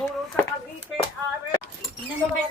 Guro sa Cavite, are. Ay, sorry.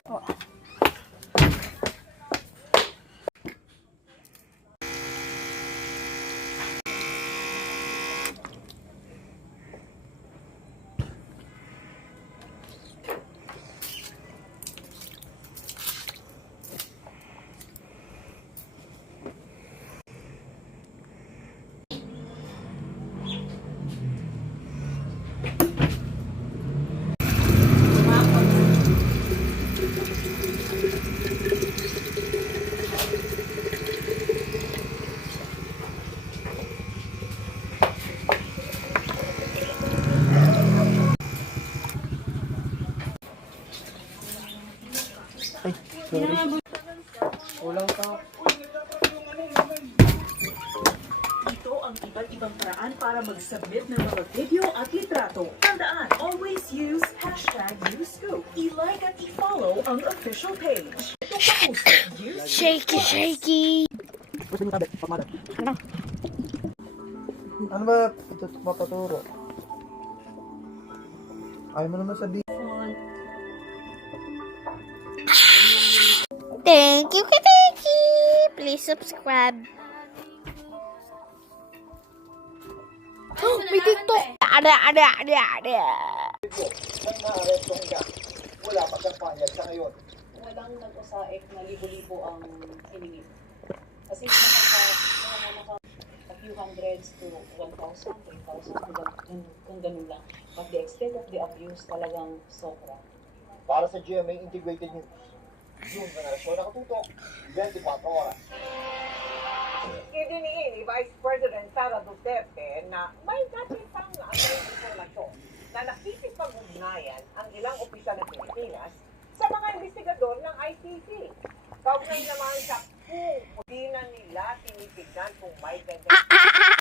Kulang pa. Ito ang iba't ibang paraan para mag-submit ng mga video at litrato. Tandaan, always use #YouScoop. I-like at i-follow ang official page. Itong kapuso, YouScoop. Shaky. Gusto mo tablet, pagmada. Ano? Ano ba ito papaturo? Ayaw mo naman sabihin. Thank you. Please subscribe. Oh, may TikTok. Ada. Wala pa siyang pahayag sa ngayon. Walang nag-usaik na libo-libo ang hiningi. Kasi naka a few hundreds to 1,000, 3,000, kung ganun lang. But the extent of the abuse talagang sobra. Para sa GMA Integrated News. Yung generasyon nakatutok, 24 oras. Idiniin ni Vice President Sara Duterte na may nakitang impormasyon na nakikipag-ugnayan ang ilang opisyal ng Pilipinas sa mga investigador ng ICC. Kaugnay naman sa kung hindi na nila tinitignan kung may ganda